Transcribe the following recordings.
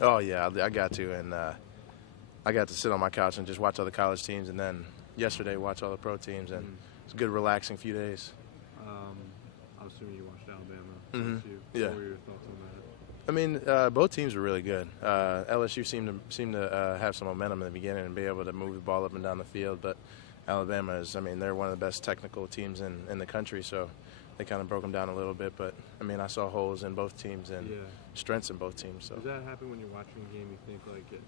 Oh yeah, I got to, and I got to sit on my couch and just watch all the college teams, and then yesterday watch all the pro teams, and it's a good, relaxing few days. I'm assuming you watched Alabama, Mhm. LSU. Yeah. What were your thoughts on that? I mean, both teams were really good. LSU seemed to have some momentum in the beginning and be able to move the ball up and down the field, but Alabama is, I mean, they're one of the best technical teams in the country, so they kind of broke them down a little bit. But I mean, I saw holes in both teams and Yeah. strengths in both teams. So Does that happen when you're watching a game? You think like,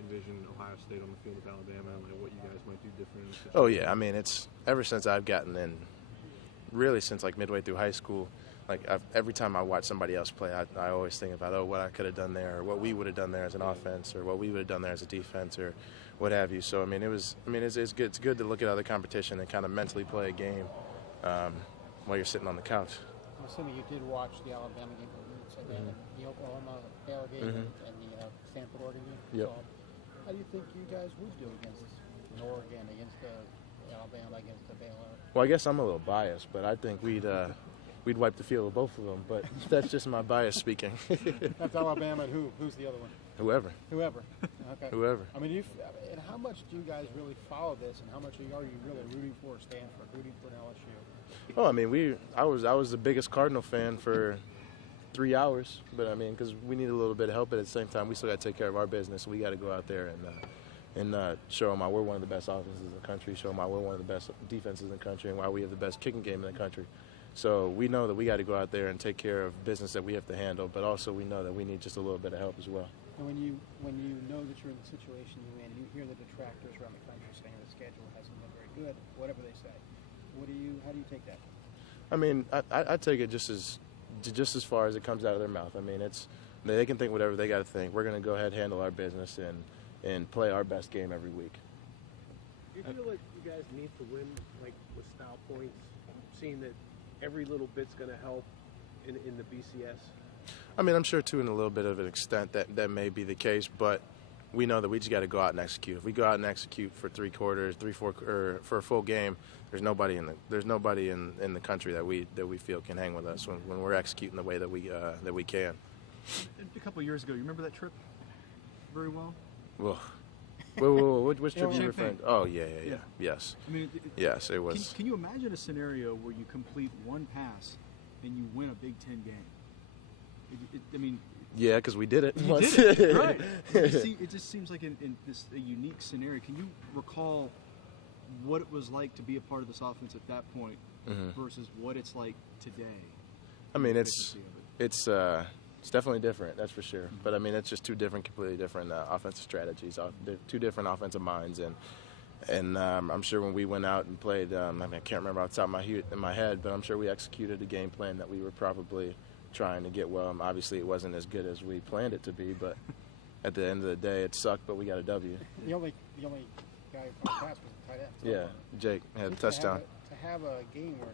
envision Ohio State on the field with Alabama and like what you guys might do different? In this oh situation? yeah, I mean, it's ever since I've gotten in, really since like midway through high school. Like every time I watch somebody else play, I always think about what I could have done there, or what we would have done there as an offense, or what we would have done there as a defense, or what have you. So I mean, it's good. It's good to look at other competition and kind of mentally play a game while you're sitting on the couch. I'm assuming you did watch the Alabama game, and then the Oklahoma Baylor game, and the Stanford Oregon game. Yep. So how do you think you guys would do against Oregon, against Alabama, against the Baylor? Well, I guess I'm a little biased, but I think we'd wipe the field with both of them. But that's just my bias speaking. That's Alabama, and who's the other one? Whoever. Okay. Whoever. I mean, and how much do you guys really follow this, and how much are you really rooting for Stanford, rooting for LSU? Oh, I mean, I was the biggest Cardinal fan for 3 hours, but I mean, because we need a little bit of help, but at the same time, we still got to take care of our business. We got to go out there and show them why we're one of the best offenses in the country, show them why we're one of the best defenses in the country, and why we have the best kicking game in the country. So we know that we got to go out there and take care of business that we have to handle, but also we know that we need just a little bit of help as well. And when you know that you're in the situation you're in, you hear the detractors around the country saying the schedule hasn't been very good, whatever they say. How do you take that? I mean, I take it just as far as it comes out of their mouth. I mean, they can think whatever they got to think. We're going to go ahead and handle our business and play our best game every week. Do you feel like you guys need to win, like with style points, seeing that every little bit's going to help in the BCS? I mean, I'm sure too, in a little bit of an extent that may be the case, but we know that we just got to go out and execute. If we go out and execute for 3 quarters, 3-4, or for a full game, there's nobody in the country that we feel can hang with us when we're executing the way that we can. A couple of years ago, you remember that trip very well? Whoa. Whoa, which trip you Champagne. referring to? Oh, yeah. Yeah. Yes. I mean, Yes, it was. Can you imagine a scenario where you complete one pass and you win a Big Ten game? I mean, Yeah, because we did it you once. did it, right? It just seems like in a unique scenario. Can you recall what it was like to be a part of this offense at that point versus what it's like today? I mean, The it's efficiency of it? it's definitely different, that's for sure. But I mean, it's just completely different offensive strategies. They're 2 different offensive minds, and I'm sure when we went out and played, I mean, I can't remember off the top of my head, but I'm sure we executed a game plan that we were probably trying to get well. Obviously, it wasn't as good as we planned it to be, but at the end of the day, it sucked, but we got a W. The only guy who caught a pass was the tight end. Yeah, Jake had a touchdown. To have a game where